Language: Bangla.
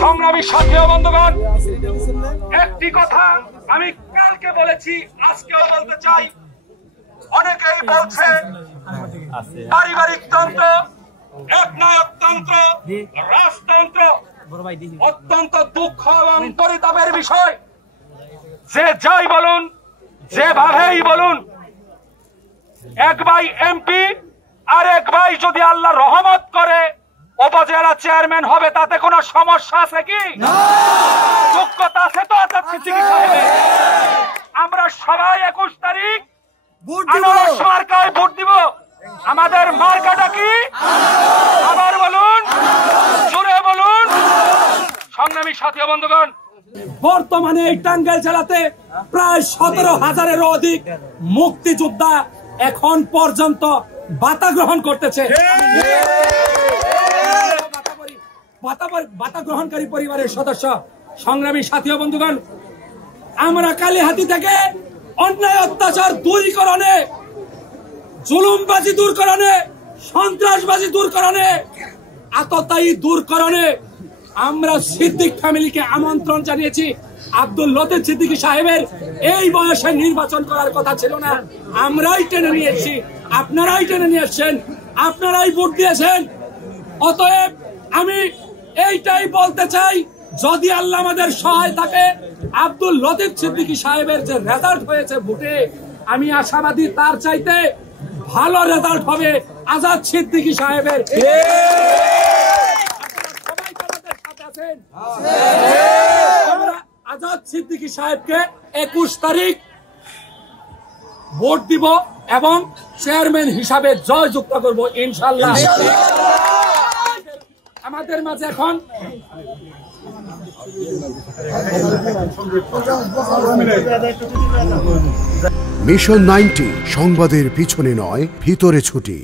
সংগ্রামী সাথী ও বন্ধুগণ, একটি কথা আমি কালকে বলেছি, আজকেও বলতে চাই। অনেকেই বলছে পারিবারিক তন্ত্র, একনায়কতন্ত্র, রাজতন্ত্র অত্যন্ত দুঃখ এবং পরিতাপের বিষয়। যে যাই বলুন, যেভাবেই বলুন, এক ভাই এমপি আর এক ভাই যদি আল্লাহ রহমত করে উপজেলা চেয়ারম্যান হবে, তাতে কোনো সমস্যা আছে কি? যোগ্যতা আছে তো আজাদ সিদ্দিকী সাহেবের। আমরা সবাই 21 তারিখ মার্কায় ভোট দিব। আমাদের মার্কাটা কি? আবার বলুন, জোরে বলুন। সংগ্রামী সাথী ও বন্ধুগণ, বর্তমানে এই টাঙ্গাইল জেলাতে প্রায় 17,000-এরও অধিক মুক্তিযোদ্ধা এখন পর্যন্ত ভাতা গ্রহণ করতেছে। ভাতা গ্রহণকারী পরিবারের সদস্য। সংগ্রামী সাথী ও বন্ধুগণ, আমরা কালীহাতি থেকে অন্যায় অত্যাচার দূরীকরণে, জুলুমবাজি দূরকরণে, সন্ত্রাসবাজি দূরকরণে, আততায়ী দূরকরণে আমরা সিদ্দিক ফ্যামিলিকে আমন্ত্রণ জানিয়েছি। আব্দুল লতিফ সিদ্দিকী সাহেবের এই বয়সে নির্বাচন করার কথা ছিল না, আমরাই টেনে নিয়েছি, আপনারাই টেনে নিয়ে এসছেন, আপনারাই ভোট দিয়েছেন। অতএব আমি এইটাই বলতে চাই, যদি আল্লাহ আমাদের সহায় থাকে, আব্দুল লতিফ সিদ্দিকী সাহেবের যে রেজাল্ট হয়েছে ভোটে, আমি আশাবাদী তার চাইতে ভালো রেজাল্ট হবে আজাদ সিদ্দিকী সাহেবের। আমরা আজাদ সিদ্দিকী সাহেবকে 21 তারিখ ভোট দিব এবং চেয়ারম্যান হিসাবে জয়যুক্ত করব ইনশাআল্লাহ। আমাদের মাঝে এখন মিশন 90 সংবাদের পিছনে নয়, ভিতরে ছুটি।